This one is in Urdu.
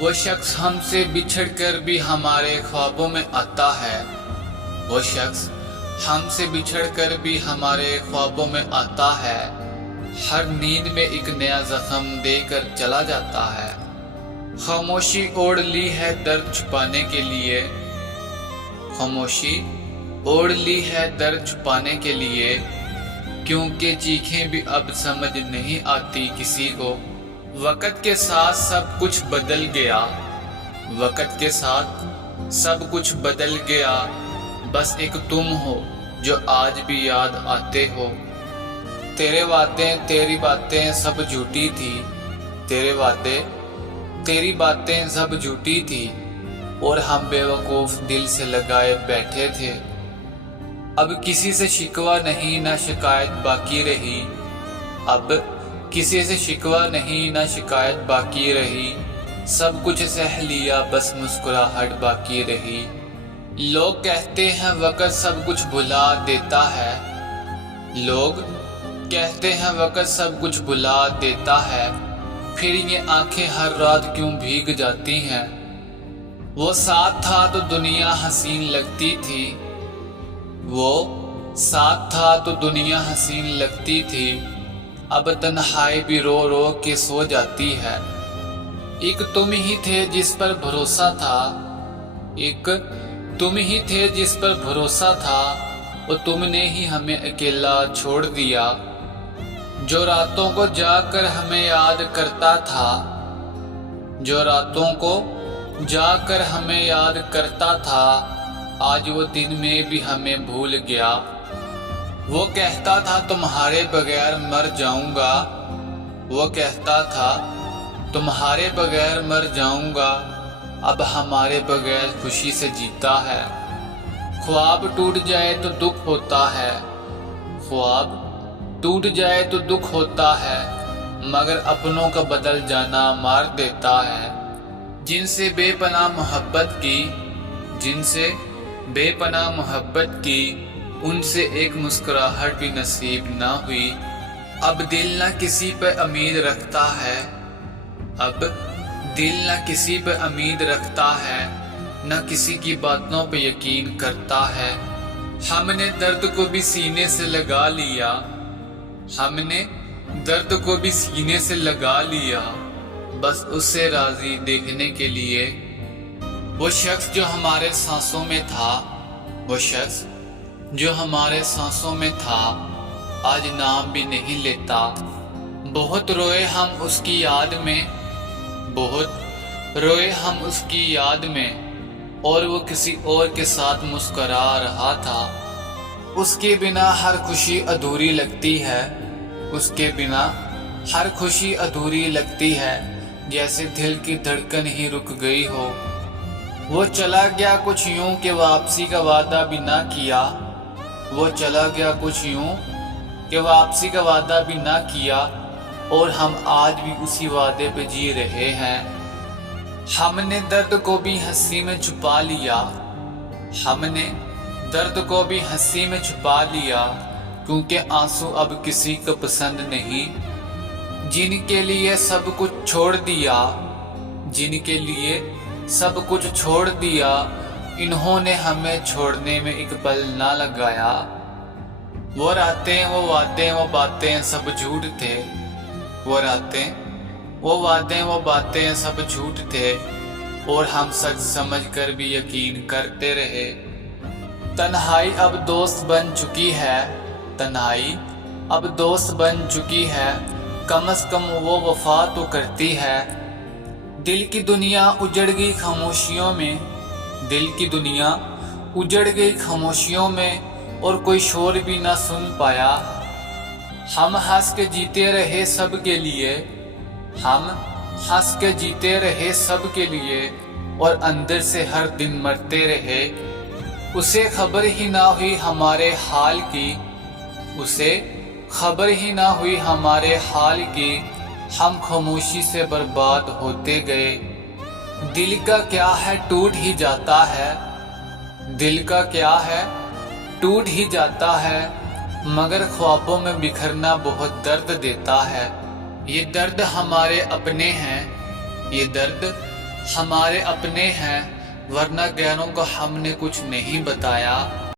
وہ شخص ہم سے بچھڑ کر بھی ہمارے خوابوں میں آتا ہے، وہ شخص ہم سے بچھڑ کر بھی ہمارے خوابوں میں آتا ہے، ہر نیند میں ایک نیا زخم دے کر چلا جاتا ہے۔ خاموشی اوڑھ لی ہے درد چھپانے کے لیے، خاموشی اوڑھ لی ہے درد چھپانے کے لیے، کیونکہ چیخیں بھی اب سمجھ نہیں آتی کسی کو۔ وقت کے ساتھ سب کچھ بدل گیا، وقت کے ساتھ سب کچھ بدل گیا، بس ایک تم ہو جو آج بھی یاد آتے ہو۔ تیرے وعدے تیری باتیں سب جھوٹی تھی، تیرے وعدے تیری باتیں سب جھوٹی تھی، اور ہم بے وقوف دل سے لگائے بیٹھے تھے۔ اب کسی سے شکوہ نہیں نہ شکایت باقی رہی، اب کسی سے شکوہ نہیں نہ شکایت باقی رہی، سب کچھ سہ لیا بس مسکراہٹ باقی رہی۔ لوگ کہتے ہیں وقت سب کچھ بھلا دیتا ہے، لوگ کہتے ہیں وقت سب کچھ بھلا دیتا ہے، پھر یہ آنکھیں ہر رات کیوں بھیگ جاتی ہیں۔ وہ ساتھ تھا تو دنیا حسین لگتی تھی، وہ ساتھ تھا تو دنیا حسین لگتی تھی، اب تنہائی بھی رو رو کے سو جاتی ہے۔ ایک تم ہی تھے جس پر بھروسہ تھا، ایک تم ہی تھے جس پر بھروسہ تھا، اور تم نے ہی ہمیں اکیلا چھوڑ دیا۔ جو راتوں کو جاگ کر ہمیں یاد کرتا تھا، جو راتوں کو جاگ کر ہمیں یاد کرتا تھا، آج وہ دن میں بھی ہمیں بھول گیا۔ وہ کہتا تھا تمہارے بغیر مر جاؤں گا، وہ کہتا تھا تمہارے بغیر مر جاؤں گا، اب ہمارے بغیر خوشی سے جیتا ہے۔ خواب ٹوٹ جائے تو دکھ ہوتا ہے، خواب ٹوٹ جائے تو دکھ ہوتا ہے، مگر اپنوں کا بدل جانا مار دیتا ہے۔ جن سے بے پناہ محبت کی، جن سے بے پناہ محبت کی، ان سے ایک مسکراہٹ بھی نصیب نہ ہوئی۔ اب دل نہ کسی پہ امید رکھتا ہے، اب دل نہ کسی پہ امید رکھتا ہے، نہ کسی کی باتوں پہ یقین کرتا ہے۔ ہم نے درد کو بھی سینے سے لگا لیا، ہم نے درد کو بھی سینے سے لگا لیا، بس اسے راضی دیکھنے کے لیے۔ وہ شخص جو ہمارے سانسوں میں تھا، وہ شخص جو ہمارے سانسوں میں تھا، آج نام بھی نہیں لیتا۔ بہت روئے ہم اس کی یاد میں، بہت روئے ہم اس کی یاد میں، اور وہ کسی اور کے ساتھ مسکرا رہا تھا۔ اس کے بنا ہر خوشی ادھوری لگتی ہے، اس کے بنا ہر خوشی ادھوری لگتی ہے، جیسے دل کی دھڑکن ہی رک گئی ہو۔ وہ چلا گیا کچھ یوں کہ واپسی کا وعدہ بھی نہ کیا، وہ چلا گیا کچھ یوں کہ واپسی کا وعدہ بھی نہ کیا، اور ہم آج بھی اسی وعدے پہ جی رہے ہیں۔ ہم نے درد کو بھی ہنسی میں چھپا لیا، ہم نے درد کو بھی ہنسی میں چھپا لیا، کیونکہ آنسو اب کسی کو پسند نہیں۔ جن کے لیے سب کچھ چھوڑ دیا، جن کے لیے سب کچھ چھوڑ دیا، انہوں نے ہمیں چھوڑنے میں ایک پل نہ لگایا۔ وہ راتیں وہ وعدے وہ باتیں سب جھوٹ تھے، وہ راتیں وہ وعدے وہ باتیں سب جھوٹ تھے، اور ہم سچ سمجھ کر بھی یقین کرتے رہے۔ تنہائی اب دوست بن چکی ہے، تنہائی اب دوست بن چکی ہے، کم از کم وہ وفا تو کرتی ہے۔ دل کی دنیا اجڑ گئی خاموشیوں میں، دل کی دنیا اجڑ گئی خاموشیوں میں، اور کوئی شور بھی نہ سن پایا۔ ہم ہنس کے جیتے رہے سب کے لیے، ہم ہنس کے جیتے رہے سب کے لیے، اور اندر سے ہر دن مرتے رہے۔ اسے خبر ہی نہ ہوئی ہمارے حال کی، اسے خبر ہی نہ ہوئی ہمارے حال کی، ہم خاموشی سے برباد ہوتے گئے۔ دل کا کیا ہے ٹوٹ ہی جاتا ہے، دل کا کیا ہے ٹوٹ ہی جاتا ہے، مگر خوابوں میں بکھرنا بہت درد دیتا ہے۔ یہ درد ہمارے اپنے ہیں، یہ درد ہمارے اپنے ہیں ورنہ غیروں کو ہم نے کچھ نہیں بتایا۔